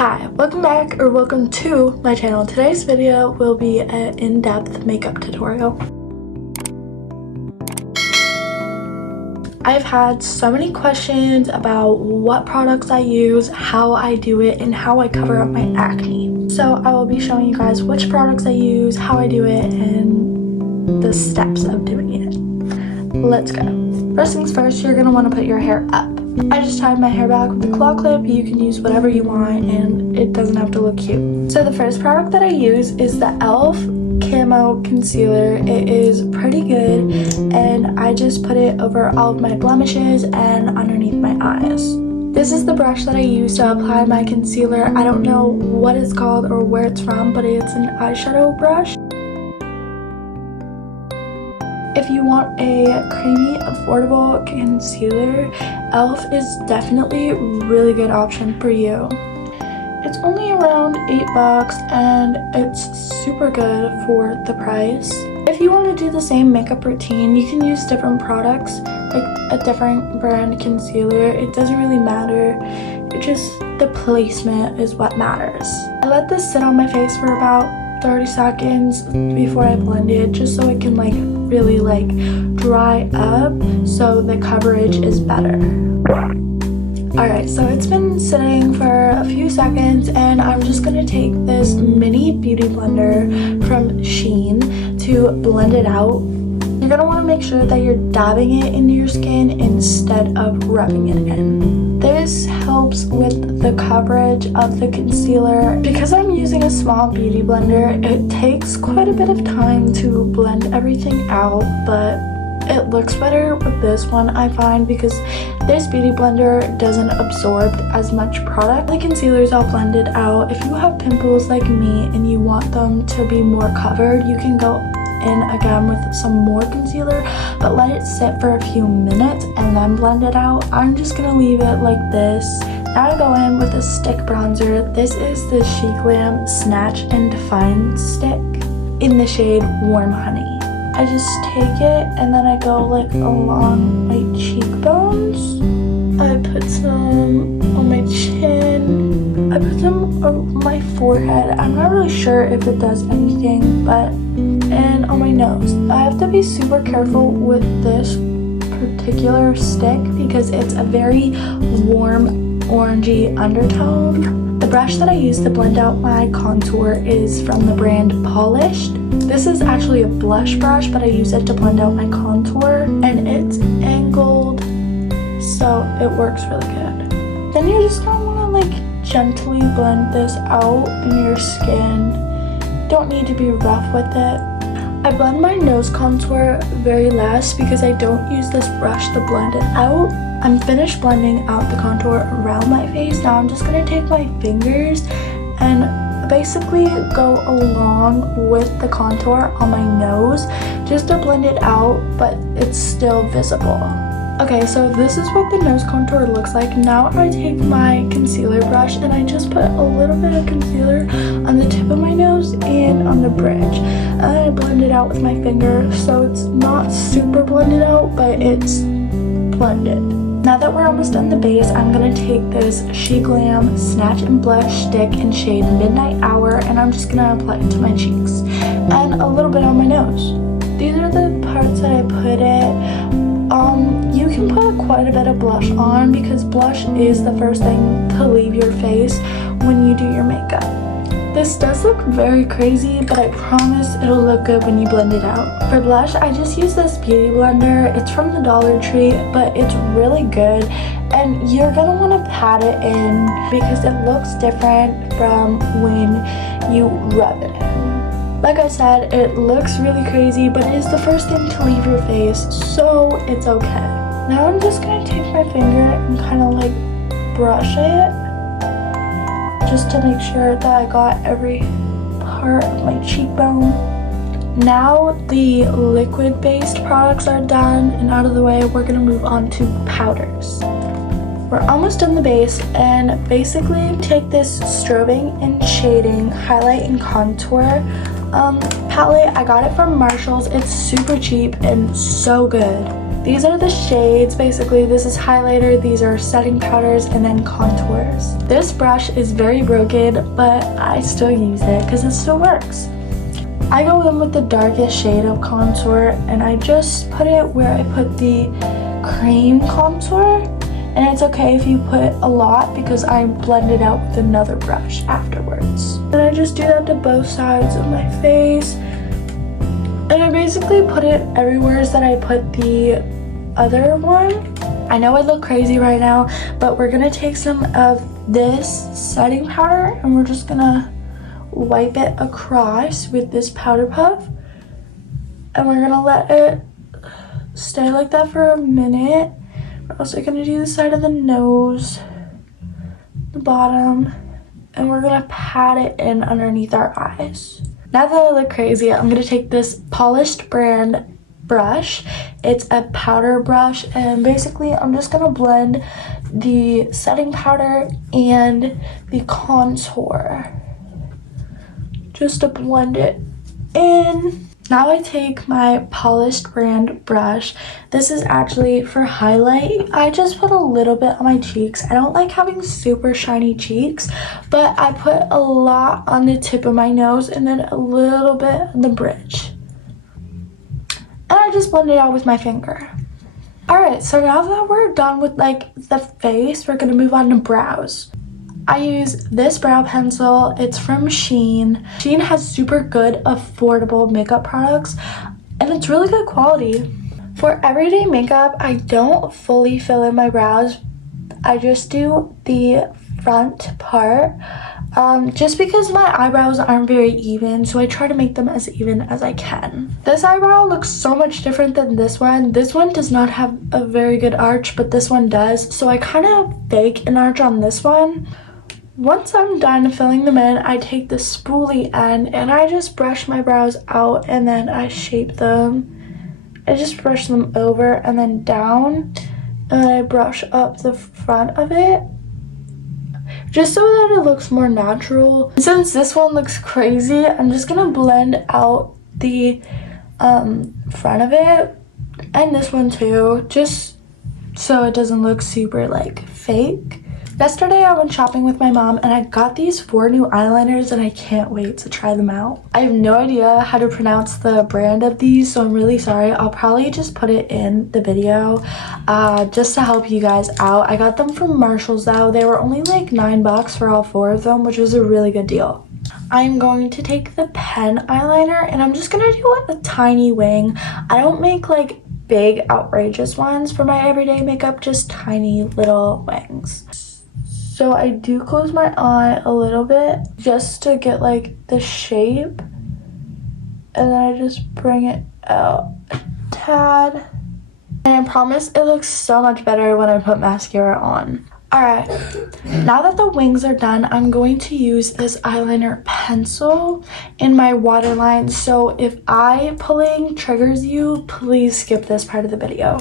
Hi, welcome back or welcome to my channel. Today's video will be an in-depth makeup tutorial. I've had so many questions about what products I use, how I do it, and how I cover up my acne. So I will be showing you guys which products I use, how I do it, and the steps of doing it. Let's go. First things first, you're gonna want to put your hair up. I just tied my hair back with a claw clip. You can use whatever you want and it doesn't have to look cute. So the first product that I use is the e.l.f. Camo Concealer. It is pretty good and I just put it over all of my blemishes and underneath my eyes. This is the brush that I use to apply my concealer. I don't know what it's called or where it's from, but it's an eyeshadow brush. If you want a creamy, affordable concealer, e.l.f. is definitely a really good option for you. It's only around $8 and it's super good for the price. If you want to do the same makeup routine, you can use different products, like a different brand concealer. It doesn't really matter. It just, the placement is what matters. I let this sit on my face for about 30 seconds before I blend it, just so it can really dry up so the coverage is better. Alright, so it's been sitting for a few seconds and I'm just gonna take this mini beauty blender from Shein to blend it out. You're gonna want to make sure that you're dabbing it into your skin instead of rubbing it in. This helps with the coverage of the concealer. Because I'm using a small beauty blender, it takes quite a bit of time to blend everything out, but it looks better with this one, I find, because this beauty blender doesn't absorb as much product. The concealer's all blended out. If you have pimples like me and you want them to be more covered, you can go in again with some more concealer, but let it sit for a few minutes and then blend it out. I'm just gonna leave it like this. Now I go in with a stick bronzer. This is the Glam Snatch and Define stick in the shade Warm Honey. I just take it and then I go along my cheekbones. I put some on my chin. I put some on my forehead. I'm not really sure if it does anything, and on my nose. I have to be super careful with this particular stick because it's a very warm orangey undertone. The brush that I use to blend out my contour is from the brand Polished. This is actually a blush brush, but I use it to blend out my contour, and it's angled, so it works really good. Then you're just gonna wanna gently blend this out in your skin. Don't need to be rough with it. I blend my nose contour very last because I don't use this brush to blend it out. I'm finished blending out the contour around my face. Now I'm just gonna take my fingers and basically go along with the contour on my nose just to blend it out, but it's still visible. Okay, so this is what the nose contour looks like. Now I take my concealer brush and I just put a little bit of concealer on the tip of my nose and on the bridge. And I blend it out with my finger, so it's not super blended out, but it's blended. Now that we're almost done the base, I'm going to take this Glam Snatch and Blush stick in shade Midnight Hour, and I'm just going to apply it to my cheeks and a little bit on my nose. These are the parts that I put it. You can put quite a bit of blush on because blush is the first thing to leave your face when you do your makeup. This does look very crazy, but I promise it'll look good when you blend it out. For blush, I just use this beauty blender. It's from the Dollar Tree, but it's really good, and you're gonna want to pat it in because it looks different from when you rub it in. Like I said, it looks really crazy, but it is the first thing to leave your face, so it's okay. Now I'm just gonna take my finger and kind of brush it just to make sure that I got every part of my cheekbone. Now the liquid-based products are done and out of the way, we're gonna move on to powders. We're almost done the base, and basically take this strobing and shading highlight and contour palette. I got it from Marshall's. It's super cheap and so good. These are the shades. Basically, this is highlighter, these are setting powders, and then contours. This brush is very broken, but I still use it because it still works. I go in with the darkest shade of contour, and I just put it where I put the cream contour. And it's okay if you put a lot because I blend it out with another brush afterwards. And I just do that to both sides of my face. And I basically put it everywhere that I put the other one. I know I look crazy right now, but we're gonna take some of this setting powder and we're just gonna wipe it across with this powder puff. And we're gonna let it stay like that for a minute. We're also gonna do the side of the nose, the bottom, and we're gonna pat it in underneath our eyes. Now that I look crazy, I'm gonna take this Polished brand brush. It's a powder brush, and basically I'm just gonna blend the setting powder and the contour just to blend it in. Now I take my Polished brand brush. This is actually for highlight. I just put a little bit on my cheeks. I don't like having super shiny cheeks, but I put a lot on the tip of my nose and then a little bit on the bridge. And I just blend it out with my finger. Alright, so now that we're done with like the face, we're gonna move on to brows. I use this brow pencil. It's from Shein. Shein has super good, affordable makeup products, and it's really good quality. For everyday makeup, I don't fully fill in my brows. I just do the front part, just because my eyebrows aren't very even, so I try to make them as even as I can. This eyebrow looks so much different than this one. This one does not have a very good arch, but this one does, so I kind of fake an arch on this one. Once I'm done filling them in, I take the spoolie end and I just brush my brows out and then I shape them. I just brush them over and then down, and I brush up the front of it just so that it looks more natural. Since this one looks crazy, I'm just gonna blend out the front of it and this one too, just so it doesn't look super like fake. Yesterday I went shopping with my mom and I got these 4 new eyeliners and I can't wait to try them out. I have no idea how to pronounce the brand of these, so I'm really sorry. I'll probably just put it in the video just to help you guys out. I got them from Marshall's though. They were only like $9 for all 4 of them, which was a really good deal. I'm going to take the pen eyeliner and I'm just gonna do like a tiny wing. I don't make like big outrageous ones for my everyday makeup, just tiny little wings. So I do close my eye a little bit just to get like the shape, and then I just bring it out a tad, and I promise it looks so much better when I put mascara on. Alright, now that the wings are done, I'm going to use this eyeliner pencil in my waterline, so if eye pulling triggers you, please skip this part of the video.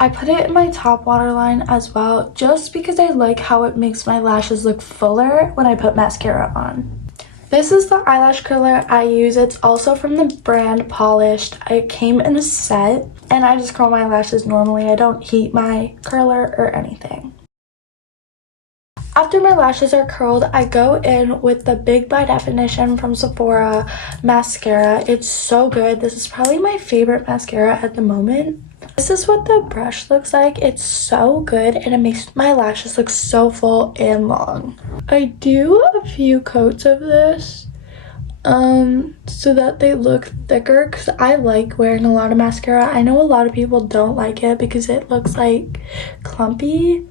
I put it in my top waterline as well, just because I like how it makes my lashes look fuller when I put mascara on. This is the eyelash curler I use. It's also from the brand Polished. It came in a set, and I just curl my lashes normally. I don't heat my curler or anything. After my lashes are curled, I go in with the Big By Definition from Sephora mascara. It's so good. This is probably my favorite mascara at the moment. This is what the brush looks like. It's so good and it makes my lashes look so full and long. I do a few coats of this so that they look thicker, because I like wearing a lot of mascara. I know a lot of people don't like it because it looks like clumpy,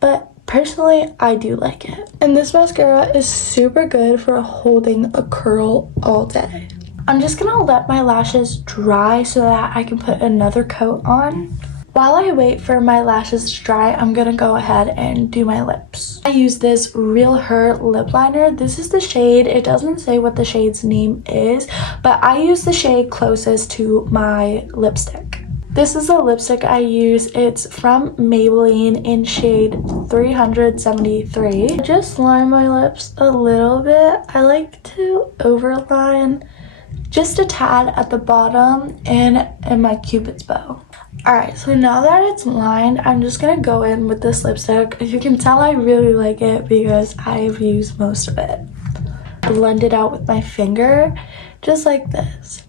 but personally I do like it. And this mascara is super good for holding a curl all day. I'm just gonna let my lashes dry so that I can put another coat on. While I wait for my lashes to dry, I'm gonna go ahead and do my lips. I use this Real Her lip liner. This is the shade. It doesn't say what the shade's name is, but I use the shade closest to my lipstick. This is a lipstick I use. It's from Maybelline in shade 373. I just line my lips a little bit. I like to overline just a tad at the bottom and in my cupid's bow. Alright, so now that it's lined, I'm just gonna go in with this lipstick. As you can tell, I really like it because I've used most of it. Blend it out with my finger, just like this.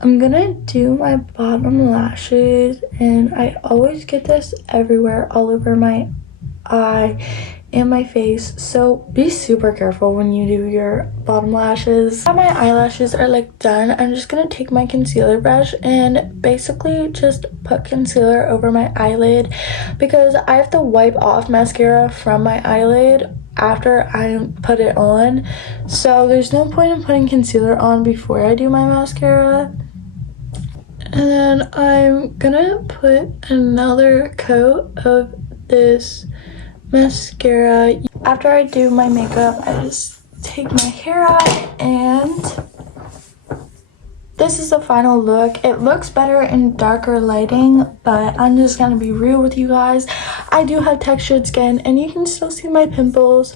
I'm gonna do my bottom lashes, and I always get this everywhere, all over my eye and my face, so be super careful when you do your bottom lashes. Now my eyelashes are like done, I'm just gonna take my concealer brush and basically just put concealer over my eyelid because I have to wipe off mascara from my eyelid after I put it on, so there's no point in putting concealer on before I do my mascara. And then I'm gonna put another coat of this mascara. After I do my makeup, I just take my hair out, and this is the final look. It looks better in darker lighting, but I'm just gonna be real with you guys. I do have textured skin and you can still see my pimples.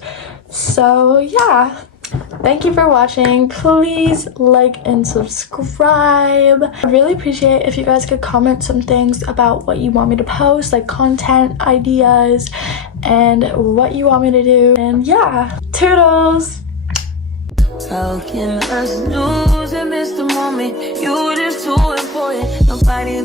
So yeah. Thank you for watching. Please like and subscribe. I really appreciate if you guys could comment some things about what you want me to post, like content ideas and what you want me to do. And yeah, toodles! How can us lose and miss the moment? You were just too important. Nobody